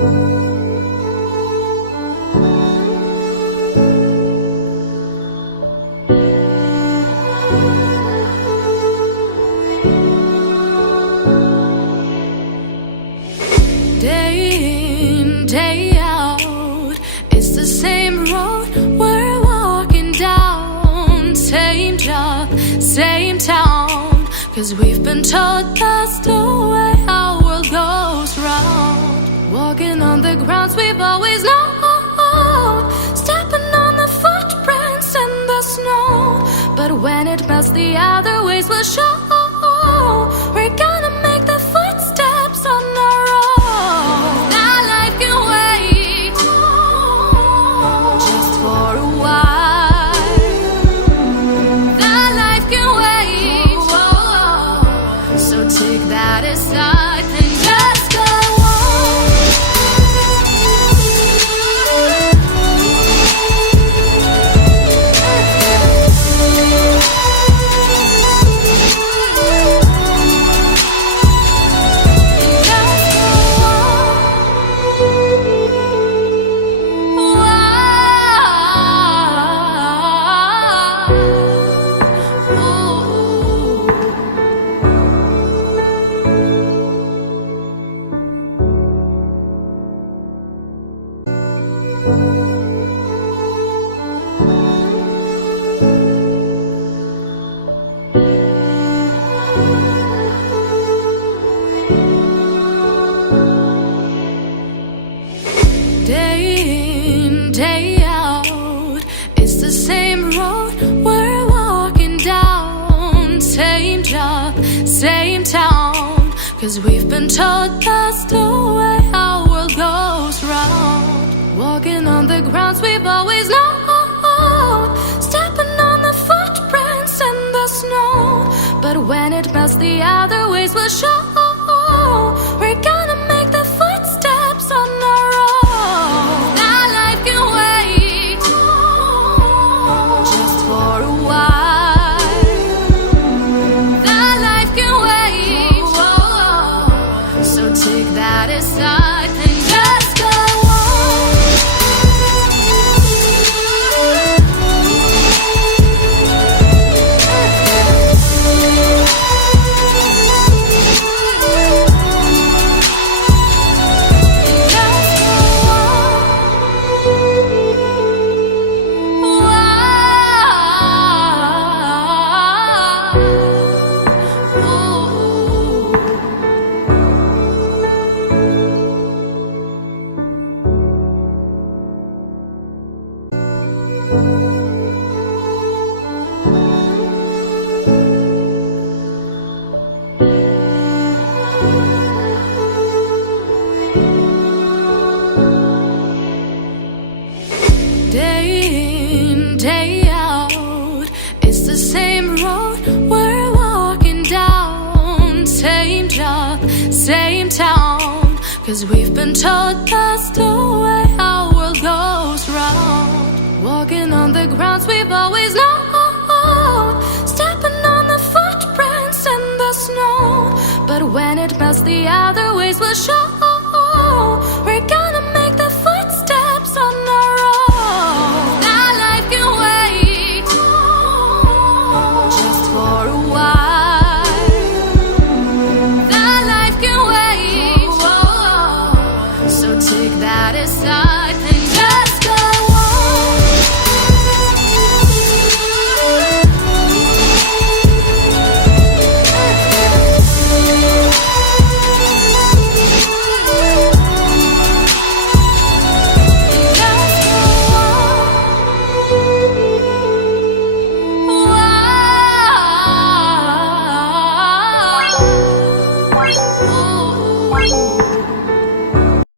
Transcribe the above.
Day in, day out, it's the same road we're walking down. Same job, same town, 'cause we've been told that's the way our world goes round. Walking on the grounds we've always known, stepping on the footprints in the snow. But when it melts, the other ways will show. We're gonna make the footsteps on our own. That life can wait, just for a while. That life can wait, so take that aside and just go on. Day in, day out, it's the same road we're walking down. Same job, same town, 'cause we've been told that's the way our world goes round. Walking on the grounds we've always known, stepping on the footprints in the snow. But when it melts, the other ways will show. We're gonna make the footsteps on our own. That life can wait, just for a while. That life can wait, so take that aside and just go on. Day in, day out, it's the same road we're walking down. Same job, same town, 'cause we've been told that's the way our world goes round. Walking on the grounds we've always known, stepping on the footprints in the snow. But when it melts, the other ways will show. We're gonna make the footsteps on our own. That life can wait, just for a while. That life can wait, so take that aside.